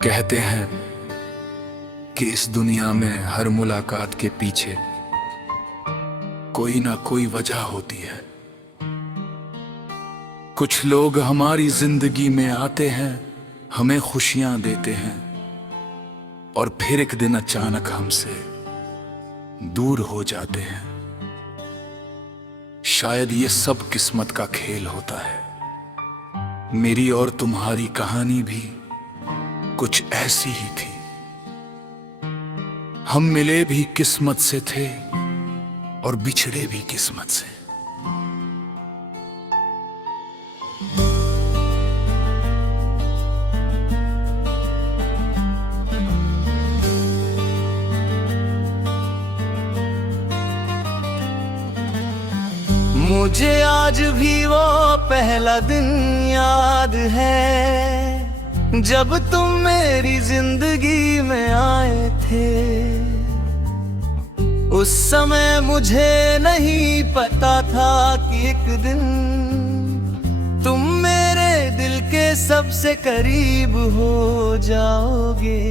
कहते हैं कि इस दुनिया में हर मुलाकात के पीछे कोई ना कोई वजह होती है। कुछ लोग हमारी जिंदगी में आते हैं, हमें खुशियां देते हैं और फिर एक दिन अचानक हमसे दूर हो जाते हैं। शायद ये सब किस्मत का खेल होता है। मेरी और तुम्हारी कहानी भी कुछ ऐसी ही थी। हम मिले भी किस्मत से थे और बिछड़े भी किस्मत से। मुझे आज भी वो पहला दिन याद है जब तुम मेरी जिंदगी में आए थे। उस समय मुझे नहीं पता था कि एक दिन तुम मेरे दिल के सबसे करीब हो जाओगे।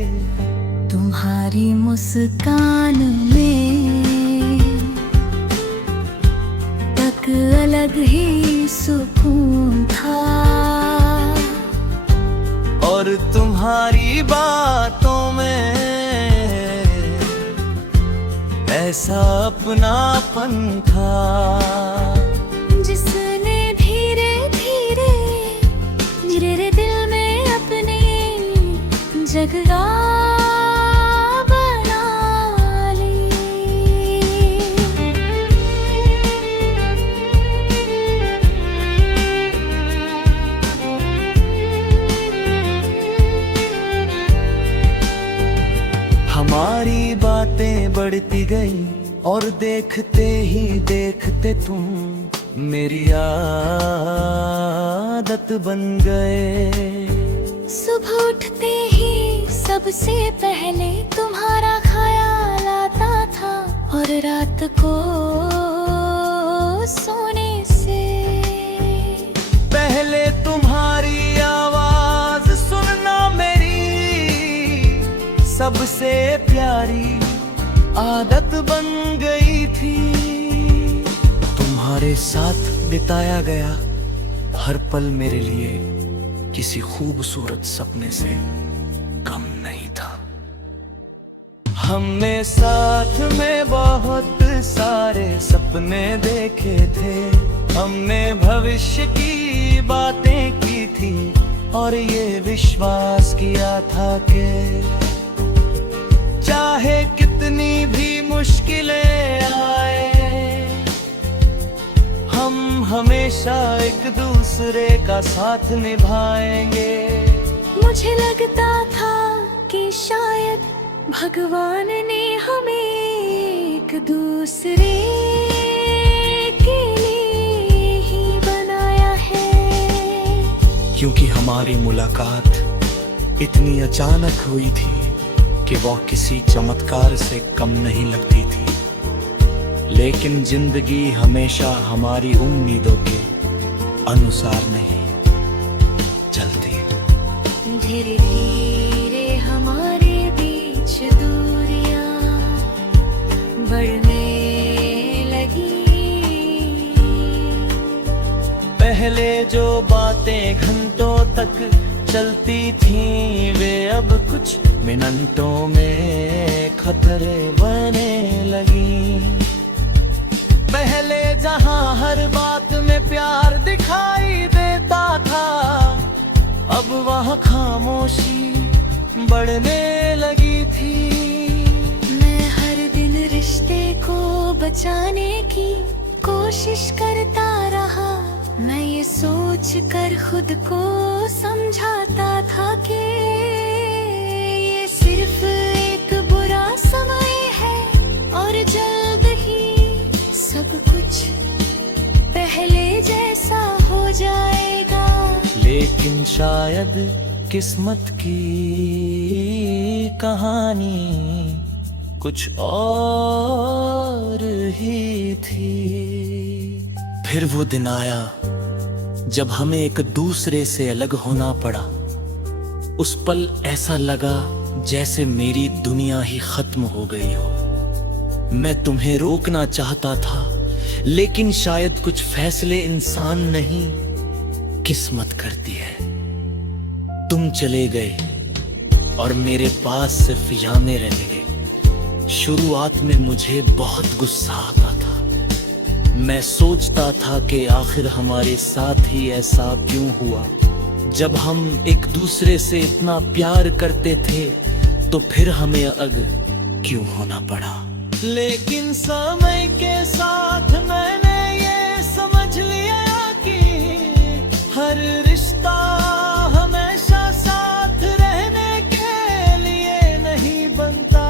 तुम्हारी मुस्कान में अलग ही सुकून था और तुम्हारी बातों में ऐसा अपनापन था जिसने धीरे धीरे मेरे दिल में अपनी जगह हमारी बातें बढ़ती गई और देखते ही देखते तुम मेरी आदत बन गए। सुबह उठते ही सबसे पहले तुम्हारा ख्याल आता था और रात को सोने से पहले तुम्हारी आवाज सुनना मेरी सबसे प्यारी आदत बन गई थी। तुम्हारे साथ बिताया गया हर पल मेरे लिए किसी खूबसूरत सपने से कम नहीं था। हमने साथ में बहुत सारे सपने देखे थे। हमने भविष्य की बातें की थी और ये विश्वास किया था कि चाहे कितनी भी मुश्किलें आए हम हमेशा एक दूसरे का साथ निभाएंगे। मुझे लगता था कि शायद भगवान ने हमें एक दूसरे के लिए ही बनाया है, क्योंकि हमारी मुलाकात इतनी अचानक हुई थी कि वह किसी चमत्कार से कम नहीं लगती थी। लेकिन जिंदगी हमेशा हमारी उम्मीदों के अनुसार नहीं चलती। धीरे धीरे हमारे बीच दूरियां बढ़ने लगी। पहले जो बातें घंटों तक चलती थीं वे अब कुछ मिनटों में खतरे बने लगी। पहले जहां हर बात में प्यार दिखाई देता था अब वहां खामोशी बढ़ने लगी थी। मैं हर दिन रिश्ते को बचाने की कोशिश करता रहा। मैं ये सोच कर खुद को समझाता था कि ये सिर्फ एक बुरा समय है और जल्द ही सब कुछ पहले जैसा हो जाएगा। लेकिन शायद किस्मत की कहानी कुछ और ही थी। फिर वो दिन आया जब हमें एक दूसरे से अलग होना पड़ा उस पल ऐसा लगा जैसे मेरी दुनिया ही खत्म हो गई हो। मैं तुम्हें रोकना चाहता था, लेकिन शायद कुछ फैसले इंसान नहीं किस्मत करती है। तुम चले गए और मेरे पास सिर्फ यादें रह गए। शुरुआत में मुझे बहुत गुस्सा आता था। मैं सोचता था कि आखिर हमारे साथ ही ऐसा क्यों हुआ। जब हम एक दूसरे से इतना प्यार करते थे तो फिर हमें अलग क्यों होना पड़ा। लेकिन समय के साथ मैंने ये समझ लिया कि हर रिश्ता हमेशा साथ रहने के लिए नहीं बनता।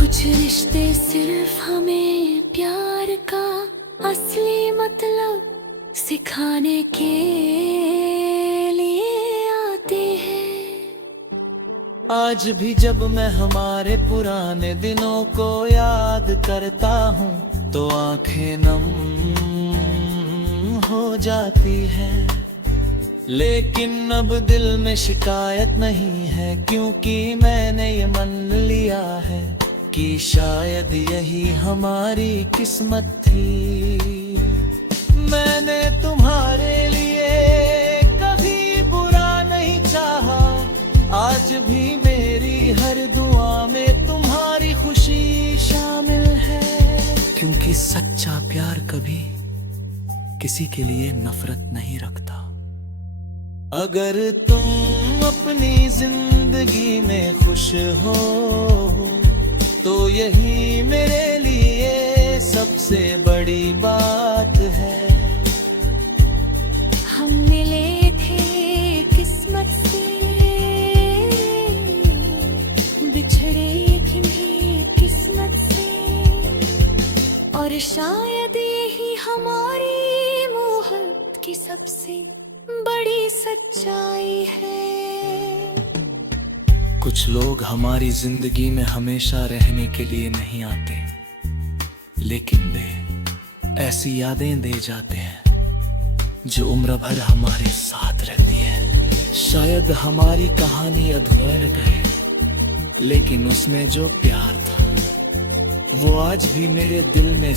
कुछ रिश्ते सिर्फ हमें प्यार का असली मतलब सिखाने के लिए आते हैं। आज भी जब मैं हमारे पुराने दिनों को याद करता हूँ तो आंखें नम हो जाती है। लेकिन अब दिल में शिकायत नहीं है, क्योंकि मैंने ये मान लिया है कि शायद यही हमारी किस्मत थी। मैंने तुम्हारे लिए कभी बुरा नहीं चाहा, आज भी मेरी हर दुआ में तुम्हारी खुशी शामिल है। क्योंकि सच्चा प्यार कभी किसी के लिए नफरत नहीं रखता। अगर तुम अपनी जिंदगी में खुश हो तो यही मेरे लिए सबसे बड़ी बात है। हम मिले थे किस्मत से, बिछड़े भी किस्मत से, और शायद यही हमारी मोहब्बत की सबसे बड़ी सच्चाई है। कुछ लोग हमारी जिंदगी में हमेशा रहने के लिए नहीं आते, लेकिन वे ऐसी यादें दे जाते हैं जो उम्र भर हमारे साथ रहती है। शायद हमारी कहानी अधूरा रह गई, लेकिन उसमें जो प्यार था वो आज भी मेरे दिल में